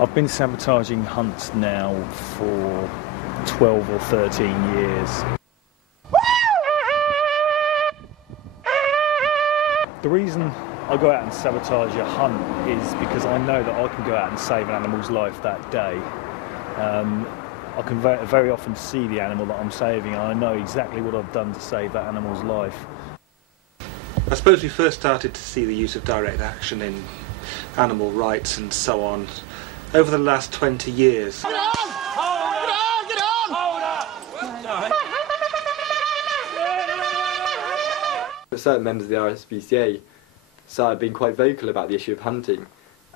I've been sabotaging hunts now for 12 or 13 years. The reason I go out and sabotage a hunt is because I know that I can go out and save an animal's life that day. I can very often see the animal that I'm saving, and I know exactly what I've done to save that animal's life. I suppose we first started to see the use of direct action in animal rights and so on over the last 20 years. Get on! Hold on! Get on! Hold on! Certain members of the RSPCA started being quite vocal about the issue of hunting,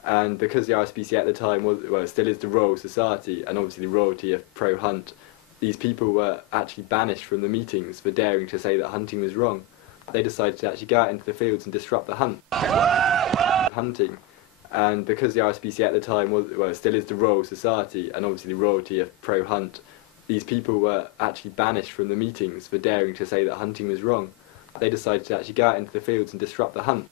and because the RSPCA at the time was, well, still is the Royal Society, and obviously the royalty are pro-hunt, these people were actually banished from the meetings for daring to say that hunting was wrong. They decided to actually go out into the fields and disrupt the hunting. And because the RSPCA at the time was, well, still is the Royal Society, and obviously the royalty are pro-hunt, these people were actually banished from the meetings for daring to say that hunting was wrong. They decided to actually go out into the fields and disrupt the hunt.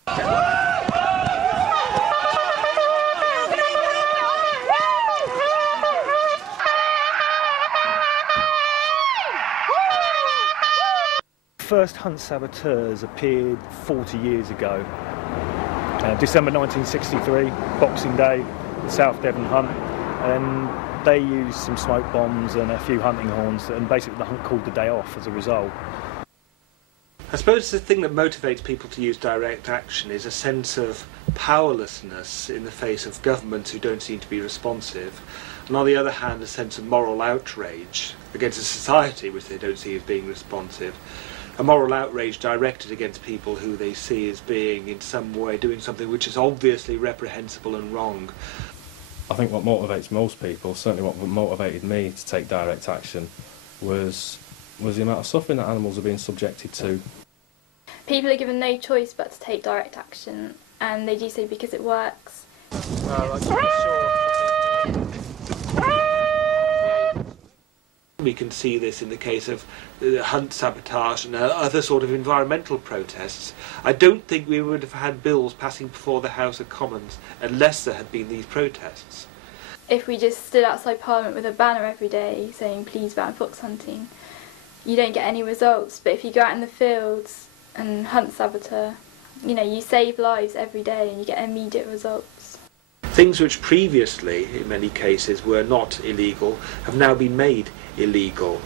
First hunt saboteurs appeared 40 years ago. December 1963, Boxing Day, the South Devon hunt, and they used some smoke bombs and a few hunting horns, and basically the hunt called the day off as a result. I suppose the thing that motivates people to use direct action is a sense of powerlessness in the face of governments who don't seem to be responsive, and on the other hand a sense of moral outrage against a society which they don't see as being responsive. A moral outrage directed against people who they see as being in some way doing something which is obviously reprehensible and wrong. I think what motivates most people, certainly what motivated me to take direct action, was the amount of suffering that animals are being subjected to. People are given no choice but to take direct action, and they do so because it works. We can see this in the case of hunt sabotage and other sort of environmental protests. I don't think we would have had bills passing before the House of Commons unless there had been these protests. If we just stood outside Parliament with a banner every day saying please ban fox hunting, you don't get any results. But if you go out in the fields and hunt saboteur, you know, you save lives every day and you get immediate results. Things which previously, in many cases, were not illegal have now been made illegal.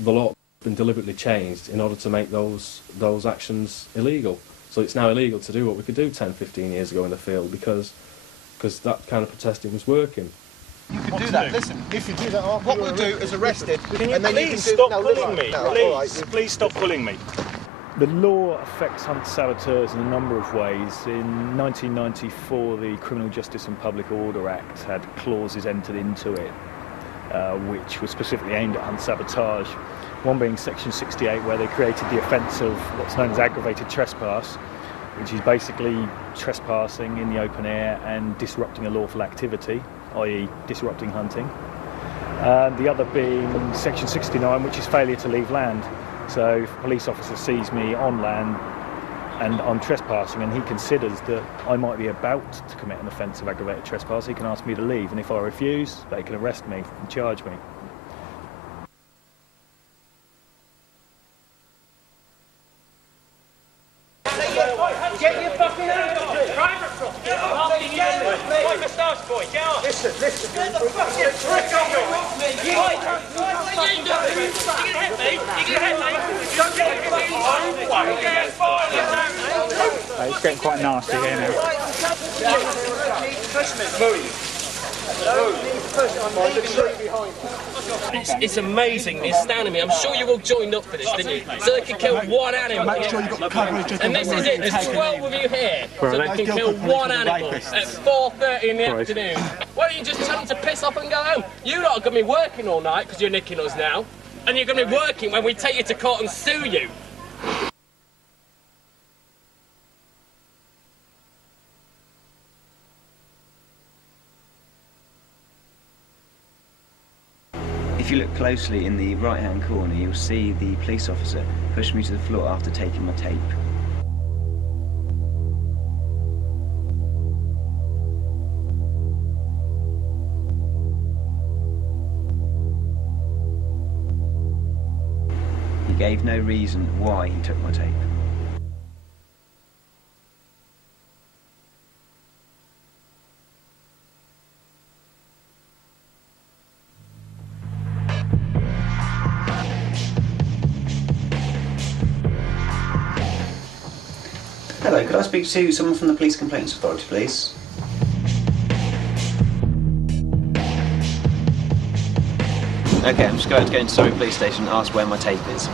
The law has been deliberately changed in order to make those actions illegal. So it's now illegal to do what we could do 10, 15 years ago in the field because that kind of protesting was working. You can do that. Listen, if you do that, what we'll do is arrest it. Can you please stop pulling me? Please stop pulling me. The law affects hunt saboteurs in a number of ways. In 1994, the Criminal Justice and Public Order Act had clauses entered into it which were specifically aimed at hunt sabotage. One being Section 68, where they created the offence of what's known as aggravated trespass, which is basically trespassing in the open air and disrupting a lawful activity, i.e. disrupting hunting. The other being Section 69, which is failure to leave land. So if a police officer sees me on land and I'm trespassing and he considers that I might be about to commit an offence of aggravated trespass, he can ask me to leave, and if I refuse, they can arrest me and charge me. Get your fucking hands off it! Private property! Get off the Why moustache boy? Get off! Listen! Get the fucking prick off me! What are you doing? You gonna hit me? You gonna hit me? Don't get me! It's getting quite nasty here now. It's amazing. It's astounding me. I'm sure you all joined up for this, didn't you? So they can kill one animal. Make sure you've got the coverage. And this is it. There's 12 of you here, so they can kill one animal at 4:30 in the afternoon. Why don't you just tell them to piss off and go home? You lot are going to be working all night because you're nicking us now, and you're going to be working when we take you to court and sue you. If you look closely in the right-hand corner, you'll see the police officer push me to the floor after taking my tape. He gave no reason why he took my tape. Hello, could I speak to someone from the Police Complaints Authority, please? Okay, I'm just going to go into Surrey Police Station and ask where my tape is.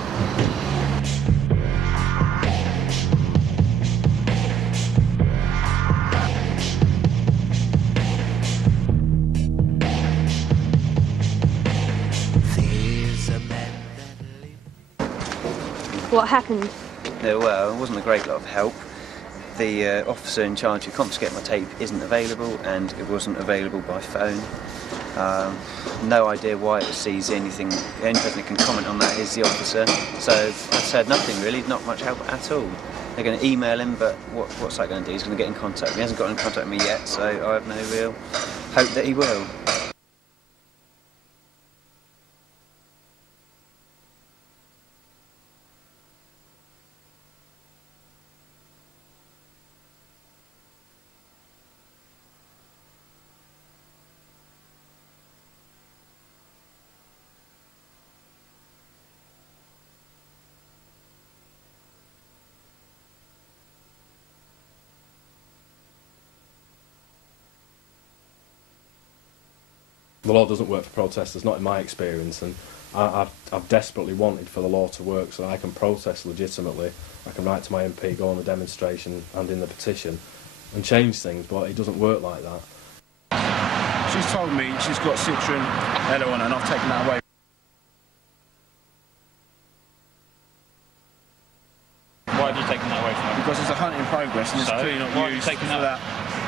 What happened? Well, it wasn't a great lot of help. The officer in charge who confiscated my tape isn't available, and it wasn't available by phone. No idea why it was seized. The only person who can comment on that is the officer. So I've said nothing really, not much help at all. They're going to email him, but what's that going to do? He's going to get in contact with me. He hasn't got in contact with me yet, so I have no real hope that he will. The law doesn't work for protesters, not in my experience, and I've desperately wanted for the law to work so that I can protest legitimately. I can write to my MP, go on the demonstration and in the petition and change things, but it doesn't work like that. She's told me she's got Citron heroin and I've taken that away. Why have you taken that away from her? Because it's a hunt in progress and it's clearly not used for that.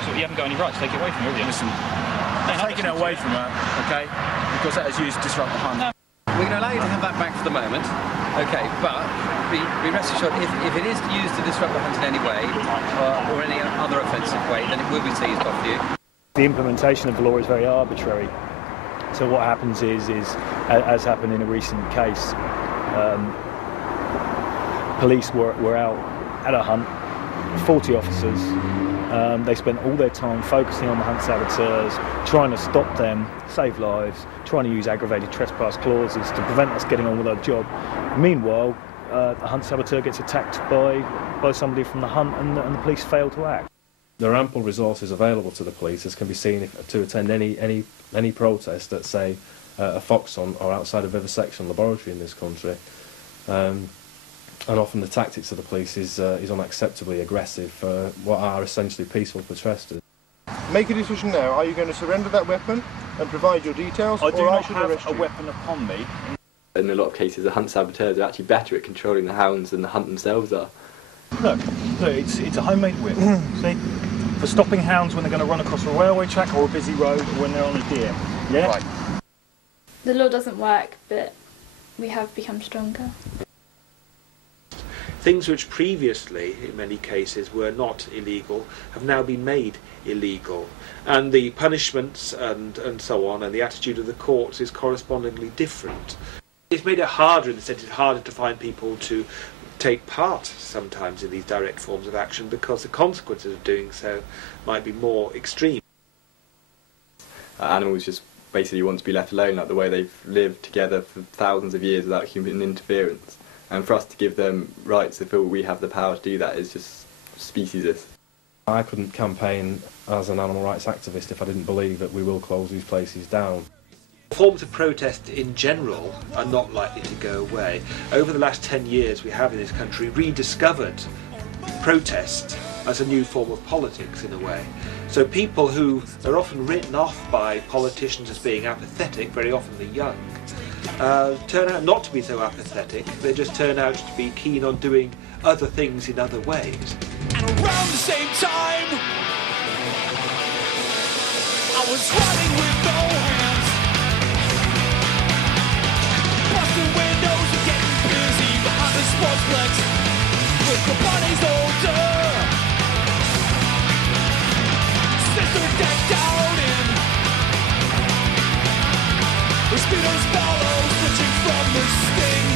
So you haven't got any right to take it away from her, have you? Listen, I'm taking it away from her, okay? Because that is used to disrupt the hunt. No. We're going to allow you to have that back for the moment, okay, but be rest assured, if it is used to disrupt the hunt in any way, or any other offensive way, then it will be seized off you. The implementation of the law is very arbitrary. So what happens is as happened in a recent case, police were out at a hunt, 40 officers. They spent all their time focusing on the hunt saboteurs, trying to stop them, save lives, trying to use aggravated trespass clauses to prevent us getting on with our job. Meanwhile, the hunt saboteur gets attacked by somebody from the hunt and the police fail to act. There are ample resources available to the police, as can be seen to attend any protest at, say, a fox hunt or outside a vivisection laboratory in this country. And often the tactics of the police is unacceptably aggressive for what are essentially peaceful protesters. Make a decision now. Are you going to surrender that weapon and provide your details, I do or not I should have arrest a you? weapon upon me. In a lot of cases, the hunt saboteurs are actually better at controlling the hounds than the hunt themselves are. Look, it's a homemade whip. See, for stopping hounds when they're going to run across a railway track or a busy road, or when they're on a deer. Yeah. Right. The law doesn't work, but we have become stronger. Things which previously, in many cases, were not illegal have now been made illegal. And the punishments and so on, and the attitude of the courts is correspondingly different. It's made it harder, in the sense it's harder to find people to take part sometimes in these direct forms of action because the consequences of doing so might be more extreme. Animals just basically want to be left alone, like the way they've lived together for thousands of years without human interference. And for us to give them rights to feel we have the power to do that is just speciesist. I couldn't campaign as an animal rights activist if I didn't believe that we will close these places down. Forms of protest in general are not likely to go away. Over the last 10 years we have in this country rediscovered protest as a new form of politics in a way. So people who are often written off by politicians as being apathetic, very often the young, turn out not to be so apathetic. They just turn out to be keen on doing other things in other ways. And around the same time, I was running with no hands, busting windows and getting busy behind the sportsplex with the bodies older, sister decked out in her speedos follow, switching from the sting.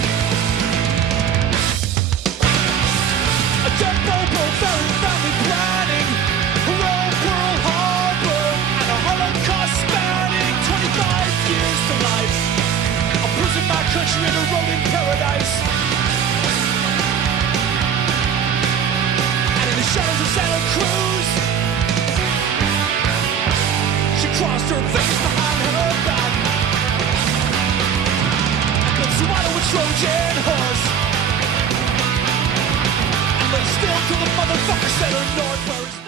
Trojan horse. And let's steal till the motherfucker set her north where it's